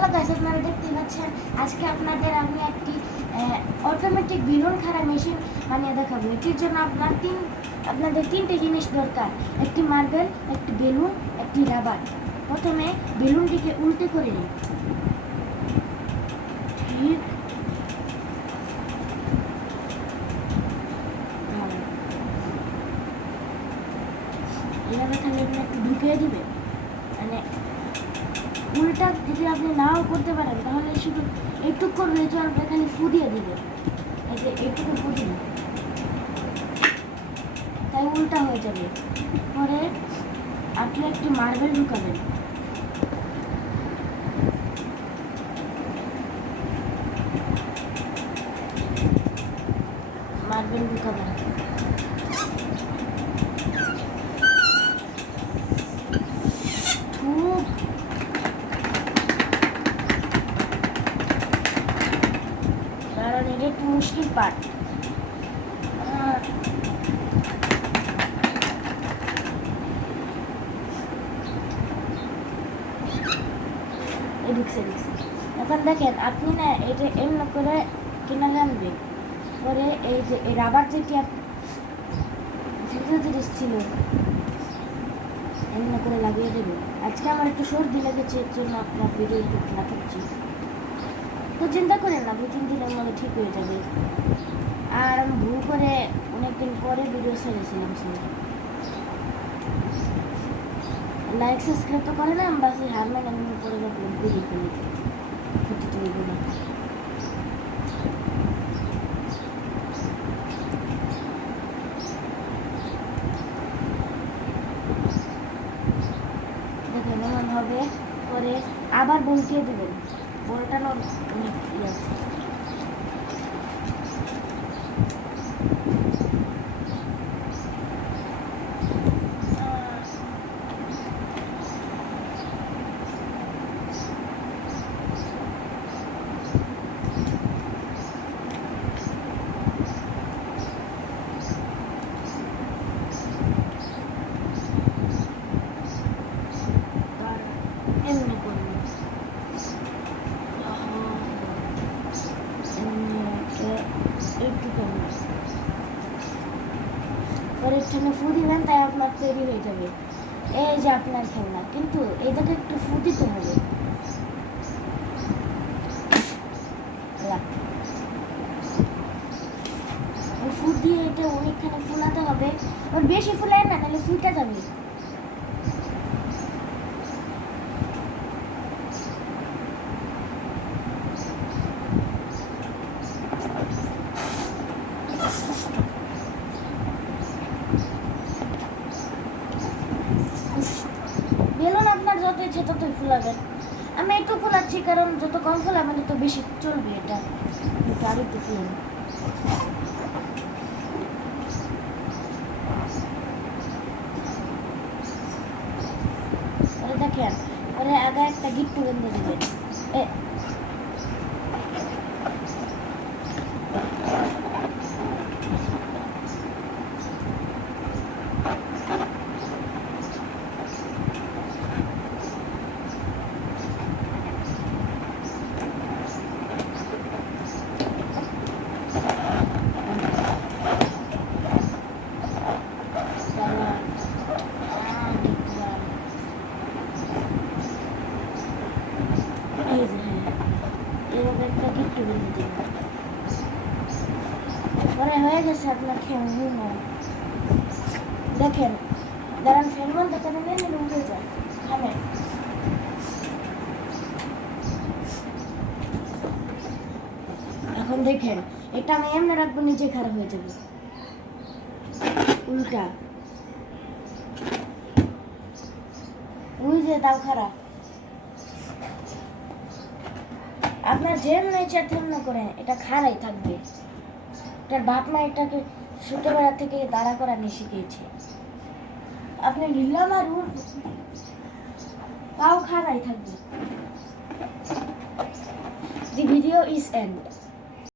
Hello guys, আপনারা দেখতেই পাচ্ছেন আজকে আপনাদের আমি একটি অটোমেটিক বেলুন খাড়া মেশিন বানিয়ে দেখাবো। এটির জন্য আপনাদের তিনটে জিনিস দরকার: একটি মার্বেল, একটি বেলুন, একটি রাবার। প্রথমে বেলুনটিকে উল্টে করে নিন। ঠিক এইভাবে খালি আপনি একটু ঢুকিয়ে দিবেন। মানে উল্টা যদি আপনি নাও করতে পারেন তাহলে শুধু একটুক করবে, চলবে, খালি ফু দিয়ে দিবেন। এই যে একটুকু ফু দিন, তাই উল্টা হয়ে যাবে। পরে আপনি একটি মার্বেল ঢুকাবেন। মার্বেল ঢুকাবেন, কারণ এটা একটু মুশকিল পার্ট। ঢুকছে। এখন দেখেন, আপনি না এটা এমন করে কিনারে আনবেন। পরে এই যে এই রাবার যেটি জিনিস ছিল এমন করে লাগিয়ে দেবেন। আজকে আমার একটু সর্দি লেগেছে, এর জন্য আপনার ভিডিও একটু না করছি। তো চিন্তা করেন না, 2-3 দিনের মধ্যে ঠিক হয়ে যাবে। আর আমি ভুল করে অনেকদিন পরে ভিডিও ছেড়েছিলাম। লাইক সাবস্ক্রাইব তো করে না, আমি বাসে হারমেন আমি পরে যাবো বুঝে ফেলি ক্ষতি তৈরি না। দেখেন এমন হবে। পরে আবার বলটিয়ে দেবেন। বলটানোর অনেক আছে। এমনি করবেন, একটু পরে একটুখানি ফু দিবেন, তাই আপনার তৈরি হয়ে যাবে। এই যে আপনার খেলনা, কিন্তু এই জায়গায় একটু ফু দিতে হবে। ফু দিয়ে এটা অনেকখানি ফুলাতে হবে। আর বেশি ফুলায় না, তাহলে ফুটা যাবে। বেলুন আপনার যত ইচ্ছে ততই ফুলাবেন। আমি একটু ফুলাচ্ছি, কারণ যত কম ফুলাবেন তত বেশি চলবে। এটা আর একটু ফুলান। পরে দেখেন, পরে আগে একটা গিট্টু বেঁধে দেবেন। এভাবে একটা গিট্টু বেঁধে দেবেন। পরে হয়ে গেছে আপনার খেলনা। দেখেন, দাঁড়ান, ফেলবন দেখেন উঠে যায়। হ্যাঁ, এখন দেখেন এটা আমি এমনি রাখবো, নিচে খারাপ হয়ে যাবে। উল্টা ওই যে দাও খারাপ। আপনার যেমন ইচ্ছা তেমন করে এটা খাড়াই থাকবে। এটার বাপ মা এটাকে ছোটবেলা থেকে দাঁড়া করা নিয়ে শিখিয়েছে। আপনি ঢিলা মারুন, তাও খাড়াই থাকবে। The video is end.